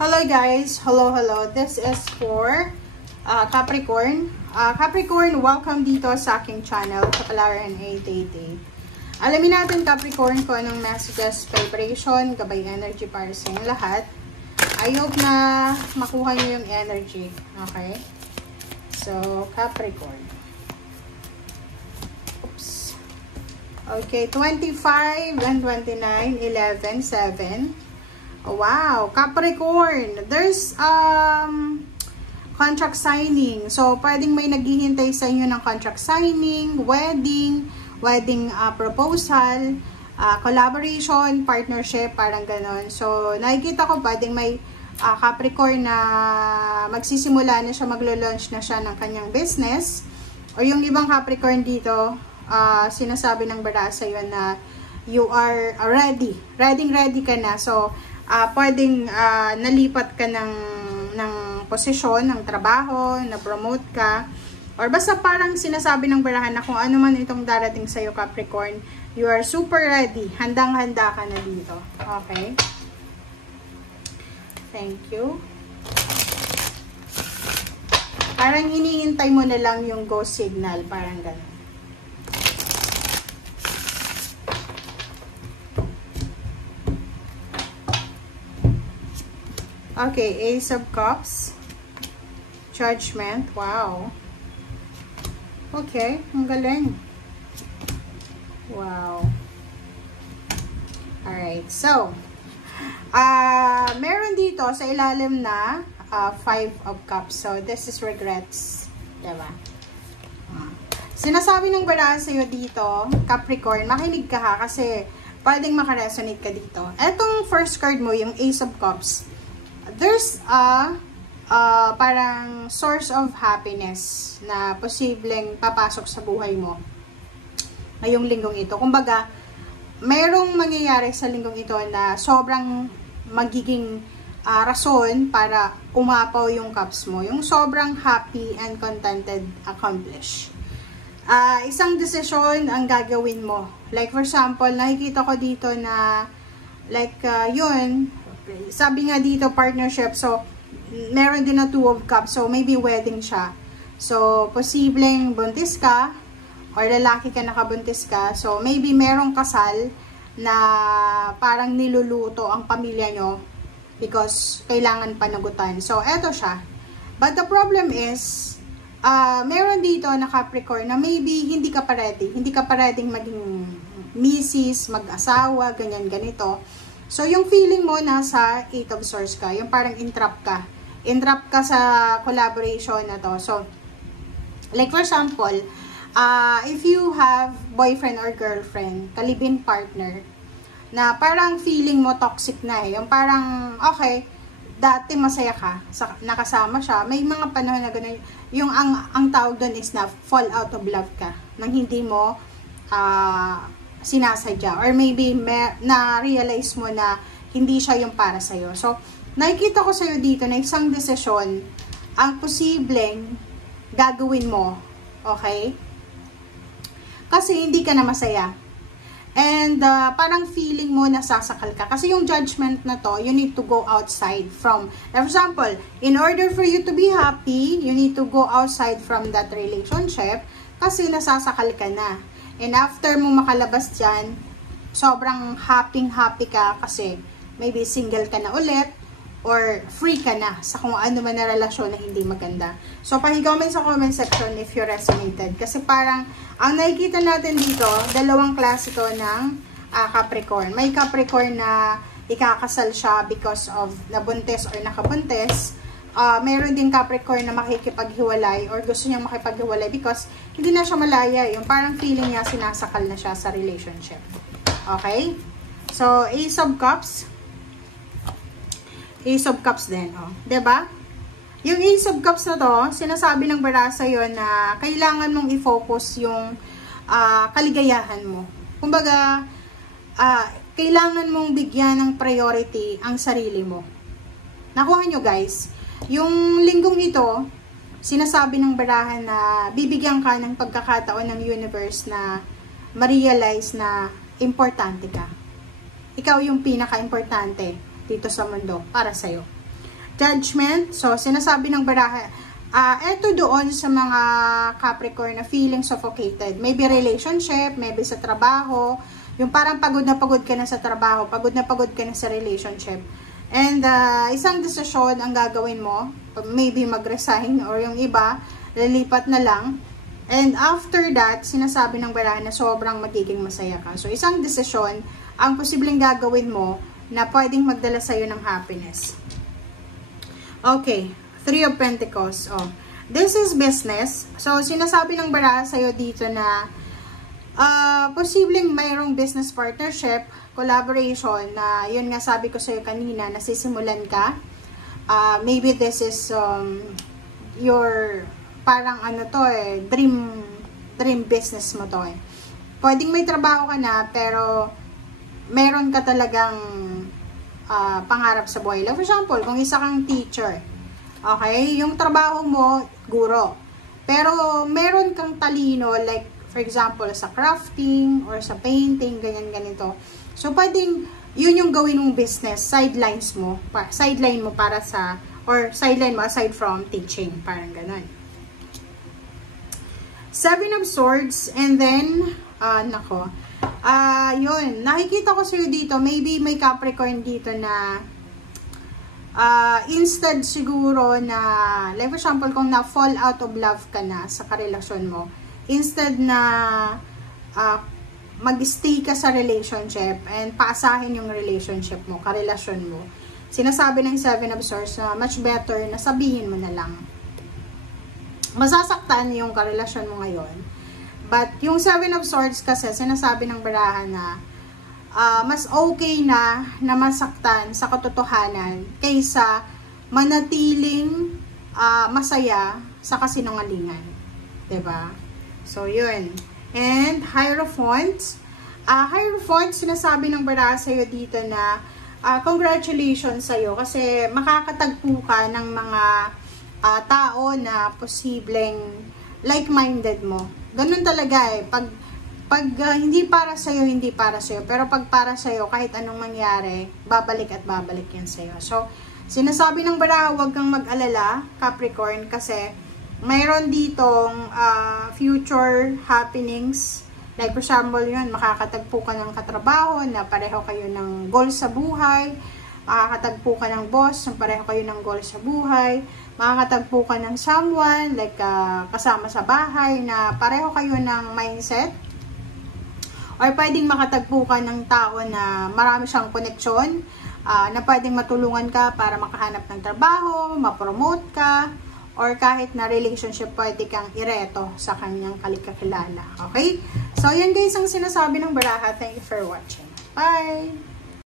Hello guys, hello. This is for Capricorn. Capricorn, welcome dito sa aking channel, Kapalaran 888. Alamin natin Capricorn kung anong messages, vibration, gabay energy para sa inyong lahat. I hope na makuha nyo yung energy. Okay? So, Capricorn. Oops. Okay, 25 and 29, 11, 7. Wow, Capricorn, there's contract signing. So, pwedeng may naghihintay sa inyo ng contract signing, wedding proposal, collaboration, partnership, parang ganon. So, nakikita ko pwedeng may Capricorn na magsisimula na siya, maglo-launch na siya ng kanyang business. O yung ibang Capricorn dito, sinasabi ng bara sa iyo na you are ready ka na. So, pwedeng nalipat ka ng posisyon, ng trabaho, na-promote ka, or basta parang sinasabi ng barahan na kung ano man itong darating sa'yo Capricorn, you are super ready, handang-handa ka na dito. Okay? Thank you. Parang hinihintay mo na lang yung go signal, parang gano'n. Okay, Ace of Cups. Judgment. Wow. Okay, ang galing. Wow. Alright, so, meron dito sa ilalim na 5 of Cups. So, this is regrets. Diba? Sinasabi ng barahan sa'yo dito, Capricorn, makinig ka ha, kasi pwedeng makaresonate ka dito. Etong first card mo, yung Ace of Cups, there's parang source of happiness na posibleng papasok sa buhay mo ngayong linggong ito. Kumbaga, merong mangyayari sa linggong ito na sobrang magiging rason para umapaw yung cups mo. Yung sobrang happy and contented, accomplished. Isang desisyon ang gagawin mo. Like for example, nakikita ko dito na like yun, sabi nga dito partnership, so meron din na 2 of cups, so maybe wedding siya. So posibleng buntis ka or lalaki ka nakabuntis ka, so maybe merong kasal na parang niluluto ang pamilya nyo because kailangan panagutan. So eto siya. But the problem is meron dito na Capricorn na maybe hindi ka pa ready maging misis, mag-asawa, ganyan ganito. So, yung feeling mo nasa 8 of Swords ka, yung parang entrap ka. Entrap ka sa collaboration na to. So, like for example, if you have boyfriend or girlfriend, kalibin partner, na parang feeling mo toxic na eh. Yung parang, okay, dati masaya ka, nakasama siya, may mga panahon na gano'n. Yung ang tawag doon is na fall out of love ka, nang hindi mo, sinasadya, or maybe na-realize mo na hindi siya yung para sa'yo. So, nakikita ko sa'yo dito na isang desisyon ang posibleng gagawin mo. Okay? Kasi hindi ka na masaya. And parang feeling mo nasasakal ka. Kasi yung judgment na to, you need to go outside from, for example, in order for you to be happy, you need to go outside from that relationship kasi nasasakal ka na. And after mo makalabas dyan, sobrang happy ka kasi maybe single ka na ulit or free ka na sa kung ano man na relasyon na hindi maganda. So, pahigamin sa comment section if you resonated. Kasi parang, ang nakikita natin dito, dalawang klase to ng Capricorn. May Capricorn na ikakasal siya because of nabuntis or nakabuntis. Meron din Capricorn na makikipaghiwalay or gusto niyang makipaghiwalay because hindi na siya malaya. Yung parang feeling niya sinasakal na siya sa relationship. Okay? So, Ace of Cups. Ace of Cups din. Oh. Diba? Yung Ace of Cups na to, sinasabi ng bara sa'yo na kailangan mong i-focus yung kaligayahan mo. Kumbaga, kailangan mong bigyan ng priority ang sarili mo. Nakuha nyo guys? Yung linggong ito, sinasabi ng barahan na bibigyan ka ng pagkakataon ng universe na ma-realize na importante ka. Ikaw yung pinaka-importante dito sa mundo para sa'yo. Judgment. So, sinasabi ng baraha, eto doon sa mga Capricorn na feeling suffocated. Maybe relationship, maybe sa trabaho. Yung parang pagod na pagod ka na sa trabaho, pagod na pagod ka na sa relationship. And isang desisyon ang gagawin mo, maybe mag-resign or yung iba, lilipat na lang. And after that, sinasabi ng baraha na sobrang magiging masaya ka. So, isang desisyon ang posibleng gagawin mo na pwedeng magdala sa'yo ng happiness. Okay, Three of Pentacles. Oh, this is business. So, sinasabi ng baraha sa'yo dito na posibleng mayroong business partnership, collaboration na yun nga sabi ko sa'yo kanina, nasisimulan ka. Maybe this is your parang ano to dream business mo to Pwedeng may trabaho ka na pero meron ka talagang pangarap sa buhay. Like for example, kung isa kang teacher, okay, yung trabaho mo, guro. Pero meron kang talino, like for example, sa crafting or sa painting, ganyan ganito. So pwedeng yun yung gawin mong business, sideline mo para sa, or sideline mo aside from teaching, parang ganon. Seven of Swords, and then, yun, nakikita ko sa'yo dito, maybe may Capricorn dito na, instead siguro na, like for example, kung na-fall out of love ka na sa karelasyon mo, instead na, mag-stay ka sa relationship, and paasahin yung relationship mo, karelasyon mo, sinasabi ng Seven of Swords na much better na sabihin mo na lang. Masasaktan yung karelasyon mo ngayon. But, yung Seven of Swords kasi, sinasabi ng baraha na mas okay na masaktan sa katotohanan kaysa manatiling masaya sa kasinungalingan. Diba? So, yun. And, Hierophant. Hierophant, sinasabi ng baraha sa'yo dito na congratulations sa'yo kasi makakatagpo ka ng mga tao na posibleng like-minded mo. Ganun talaga Pag hindi para sa'yo, hindi para sa'yo. Pero pag para sa'yo, kahit anong mangyari, babalik at babalik yan sa'yo. So, sinasabi ng baraha, huwag kang mag-alala, Capricorn, kasi mayroon ditong future happenings. Like, for example, yun, makakatagpo ka ng katrabaho na pareho kayo ng goal sa buhay. Makakatagpo ka ng boss na pareho kayo ng goal sa buhay. Makakatagpo ka ng someone, like kasama sa bahay, na pareho kayo ng mindset. Or pwedeng makatagpo ka ng tao na marami siyang koneksyon, na pwedeng matulungan ka para makahanap ng trabaho, ma-promote ka, or kahit na relationship, pwede kang ireto sa kanyang kalikakilala. Okay? So, yan guys ang sinasabi ng baraha. Thank you for watching. Bye!